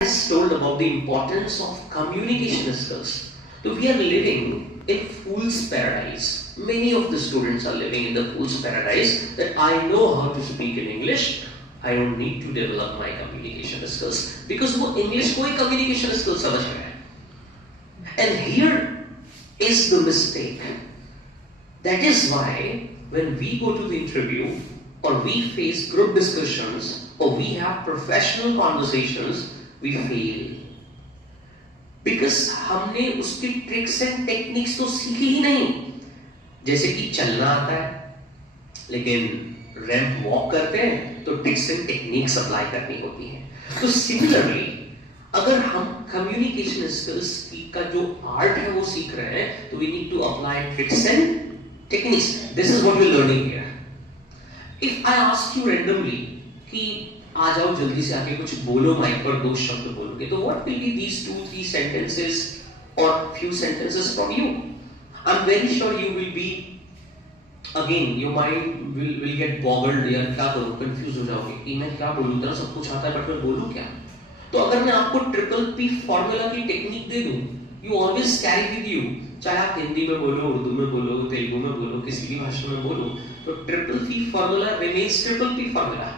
is told about the importance of communication skills. So we are living in fool's paradise. Many of the students are living in the fool's paradise that I know how to speak in English. I don't need to develop my communication skills because वो English कोई communication skills समझ रहे हैं. And here is the mistake. That is why when we go to the interview or we face group discussions or we have professional conversations, we fail. Because हमने उसके tricks and techniques तो सीखे ही नहीं. जैसे कि चलना आता है लेकिन रैंप वॉक करते हैं तो ट्रिक्स एंड टेक्निक्स अप्लाई करनी होती है. तो सिमिलरली अगर हम कम्युनिकेशन स्किल्स का जो आर्ट है वो सीख रहे हैं तो we need to apply tricks and techniques. This is what we are learning here. If I ask you randomly कि आ जाओ जल्दी से आके कुछ बोलो, माइक पर 2 शब्द बोलोगे, तो what will be these 2-3 sentences or few sentences from you? I'm very sure you will be, again your mind will get boggled. यार क्या करूं, कंफ्यूज हो जाओगे कि मैं क्या बोलूं, तरह सब कुछ आता है बट मैं बोलूं क्या. तो अगर मैं आपको ट्रिपल-P फॉर्मूला की टेक्निक दे दूं, you always carry with you, चाहे आप हिंदी में बोलो, उर्दू में बोलो, तेलुगु में बोलो, किसी भी भाषा में बोलो, तो triple P formula remains triple P formula.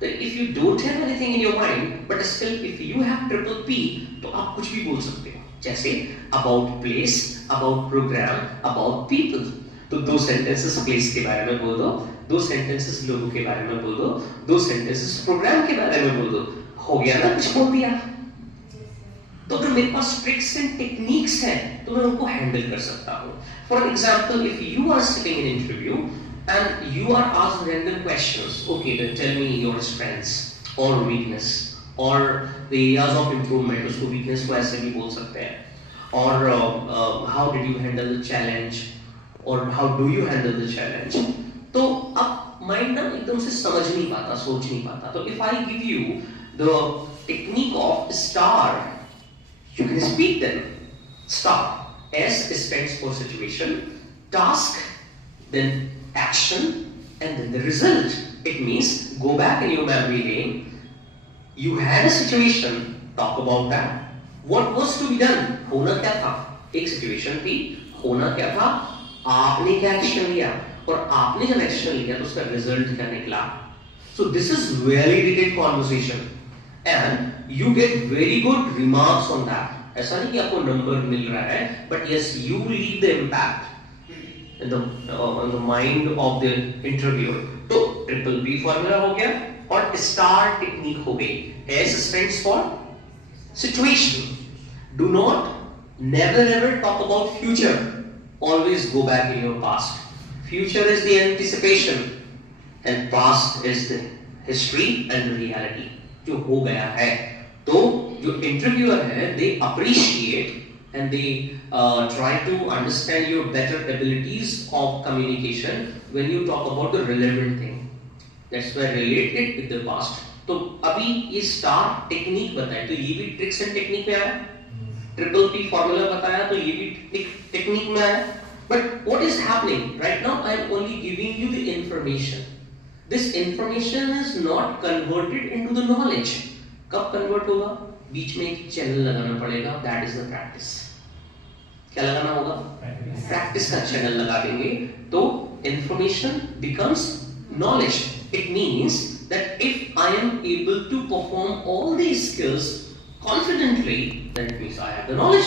That if you don't have anything in your mind, but still if you have triple-P, तो आप कुछ भी बोल सकते हो. जैसे about place, about program, about people. तो 2 sentences place के बारे में बोल दो, 2 sentences लोगों के बारे में बोल दो, 2 sentences program के बारे में बोल दो. हो गया ना, कुछ बोल दिया. तो अगर मेरे पास ट्रिक्स एंड टेक्निक्स हैं तो मैं उनको हैंडल कर सकता हूँ. For example, if you are sitting in interview and you are asked random questions, okay, then tell me your strengths or weakness or the areas of improvement. उसको weakness को ऐसे भी बोल सकते हैं. और how did you handle the challenge or how do you handle the challenge. तो अब mind ना एकदम से समझ नहीं पाता, सोच नहीं पाता. तो if I give you the technique of STAR, you can speak them. STAR, S stands for situation, task, then action, and then the result. It means go back in your memory lane. You had a situation, talk about that. What was to be done? होना क्या था? एक situation थी, होना क्या था? आपने क्या action लिया? और आपने जब action लिया तो उसका result क्या निकला? So this is validated conversation, and you get very good remarks on that. ऐसा नहीं कि आपको number मिल रहा है, but yes, you leave the impact in the mind of the interviewer. तो triple-P formula हो गया और STAR technique हो गई. S stands for situation. Do not never ever talk about future. Always go back in your past. Future is the anticipation and past is the history and reality. जो हो गया है. तो जो interviewer है, they appreciate and they try to understand your better abilities of communication when you talk about the relevant thing. That's why related with the past. तो अभी ये STAR टेक्निक बताया, तो ये भी ट्रिक्स एंड टेक्निक में आया. ट्रिपल-P फॉर्मूला बताया तो ये भी टेक्निक में आया. But what is happening right now? I am only giving you the information. This information is not converted into the knowledge. कब कन्वर्ट होगा? बीच में एक चैनल लगाना पड़ेगा. That is the practice. क्या लगाना होगा? प्रैक्टिस का चैनल लगा देंगे तो information becomes knowledge. It means that if I am able to perform all these skills confidently, that means I have the knowledge.